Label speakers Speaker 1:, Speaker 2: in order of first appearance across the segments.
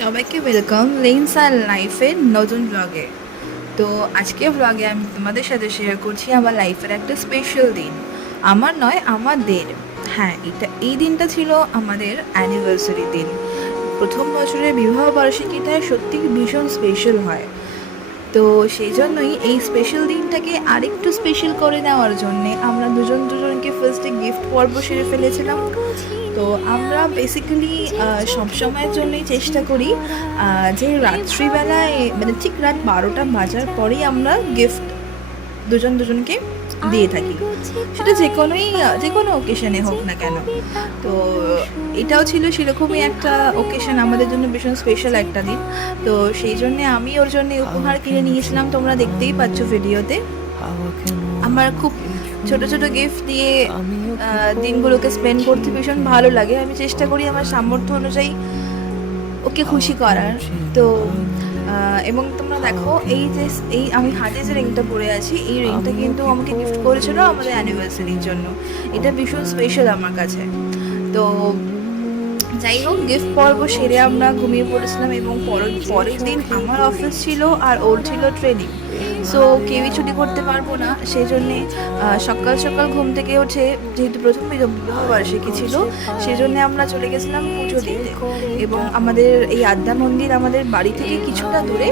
Speaker 1: সবাইকে welcome lens আর লাইফের নতুন ব্লগে তো আজকে ব্লগে আমি তোমাদের সাথে শেয়ার করছি আমার লাইফের একটা স্পেশাল দিন। আমার নয় আমাদের হ্যাঁ এটা, এই দিনটা ছিল আমাদের অ্যানিভার্সারি দিন। প্রথম বছরের বিবাহ বার্ষিকীটা সত্যি ভীষণ স্পেশাল হয়। তো সেই জন্যই এই স্পেশাল দিনটাকে আরেকটু স্পেশাল করে নেওয়ার জন্যে আমরা দুজন দুজনকে ফার্স্টে গিফট পর্ব সেরে ফেলেছিলাম। তো আমরা বেসিক্যালি সবসময়ের জন্যই চেষ্টা করি যে রাত্রিবেলায় মানে ঠিক রাত বারোটা বাজার পরেই আমরা গিফট দুজন দুজনকে দিয়ে থাকি। সেটা যে কোনোই, যে কোনো ওকেশনে হোক না কেন। তো এটাও ছিল সেরকমই একটা ওকেশন আমাদের জন্য ভীষণ স্পেশাল একটা দিন। তো সেই জন্য আমি ওর জন্য উপহার কিনে নিয়েছিলাম, তোমরা দেখতেই পাচ্ছ ভিডিওতে। আমার খুব ছোট ছোট গিফট দিয়ে দিনগুলোকে স্পেন্ড করতে ভীষণ ভালো লাগে। আমি চেষ্টা করি আমার সামর্থ্য অনুযায়ী ওকে খুশি করার। তো এবং তোমরা দেখো এই যে এই আমি হাতে যে রিংটা পরে আছি এই রিংটা কিন্তু আমাকে গিফট করেছিল আমাদের অ্যানিভার্সারির জন্য। এটা ভীষণ স্পেশাল আমার কাছে। তো যাই হোক গিফট পর্ব সেরে আমরা ঘুমিয়ে পড়েছিলাম এবং পরের পরের দিন আমার অফিস ছিল আর ওর ছিল ট্রেনিং সো কেউই ছুটি করতে পারব না। সেই জন্যে সকাল সকাল ঘুম থেকে উঠে যেহেতু প্রথম বিবাহ বার্ষিকী ছিল, সেই জন্য আমরা চলে গেছিলাম পুজো দিতে। এবং আমাদের এই আদ্যা মন্দির আমাদের বাড়ি থেকে কিছুটা দূরে,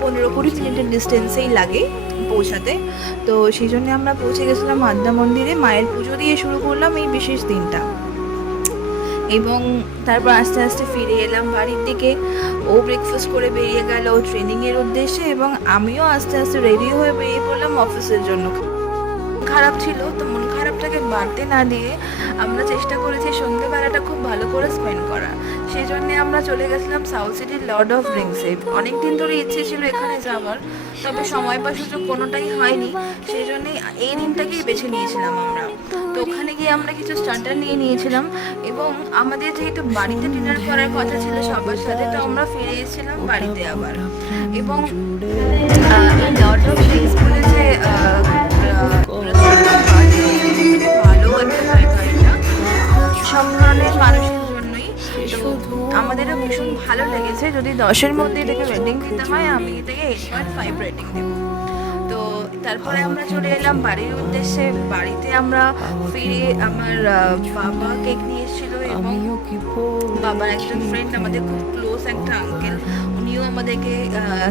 Speaker 1: পনেরো কুড়ি মিনিটের ডিস্টেন্সেই লাগে পৌঁছাতে। তো সেই জন্য আমরা পৌঁছে গেছিলাম আদ্যা মন্দিরে। মায়ের পুজো দিয়ে শুরু করলাম এই বিশেষ দিনটা। এবং তারপর আস্তে আস্তে ফিরে এলাম বাড়ির দিকে। ও ব্রেকফাস্ট করে বেরিয়ে গেল ট্রেনিংয়ের উদ্দেশ্যে এবং আমিও আস্তে আস্তে রেডি হয়ে বেরিয়ে পড়লাম অফিসের জন্য। খারাপ ছিল তো মন খারাপটাকে বাড়তে না দিয়ে আমরা চেষ্টা করেছি সন্ধ্যেবেলাটা খুব ভালো করে স্পেন্ড করা সেই জন্য আমরা চলে গেছিলাম সাউথ সিটির লর্ড অফ রিংসে। অনেক দিন ধরে ইচ্ছে ছিল এখানে যাওয়ার, তবে সময় বা সুযোগ কোনোটাই হয়নি, সেই জন্য এই দিনটাকেই বেছে নিয়েছিলাম আমরা। তো ওখানে গিয়ে আমরা কিছু স্টার্টার নিয়ে নিয়েছিলাম এবং আমাদের যেহেতু বাড়িতে ডিনার করার কথা ছিল সবার সাথে, তো আমরা ফিরে এসেছিলাম বাড়িতে আবার। এবং ভালো লেগেছে। যদি দশের মধ্যে এটাকে রেটিং দিতে হয়, আমি এটাকে এইট পয়েন্ট ফাইভ রেটিং দেবো। তো তারপরে আমরা চলে এলাম বাড়ির উদ্দেশ্যে। বাড়িতে আমরা ফিরে আমার বাবা কেক নিয়ে এসেছিল এবং বাবার একজন ফ্রেন্ড আমাদের খুব ক্লোজ একটা আঙ্কেল উনিও আমাদেরকে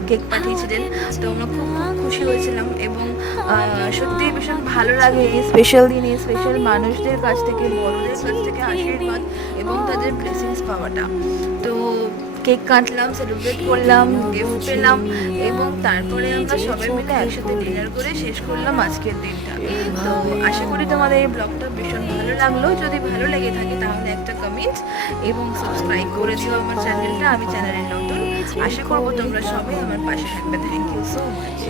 Speaker 1: কেক পাঠিয়েছিলেন। তো আমরা খুব খুশি হয়েছিলাম এবং আহ, সত্যিই ভীষণ ভালো লাগে এই স্পেশাল দিন এই স্পেশাল মানুষদের কাছ থেকে বড়দের কাছ থেকে আশীর্বাদ এবং তাদের ব্লেসিংস পাওয়াটা। তো কেক কাটলাম সেলিব্রেট করলাম গিফট পেলাম এবং তারপরে আমরা সবাই মিলে একসাথে ডিনার করে শেষ করলাম আজকের দিনটা। তো আশা করি তোমাদের এই ব্লগটা ভীষণ ভালো লাগল। যদি ভালো লেগে থাকে তাহলে একটা কমেন্ট এবং সাবস্ক্রাইব করে দিও আমার চ্যানেলটা আমি চ্যানেলের নতুন আশা করব তোমরা সবাই আমার পাশে থাকবে। Thank you so much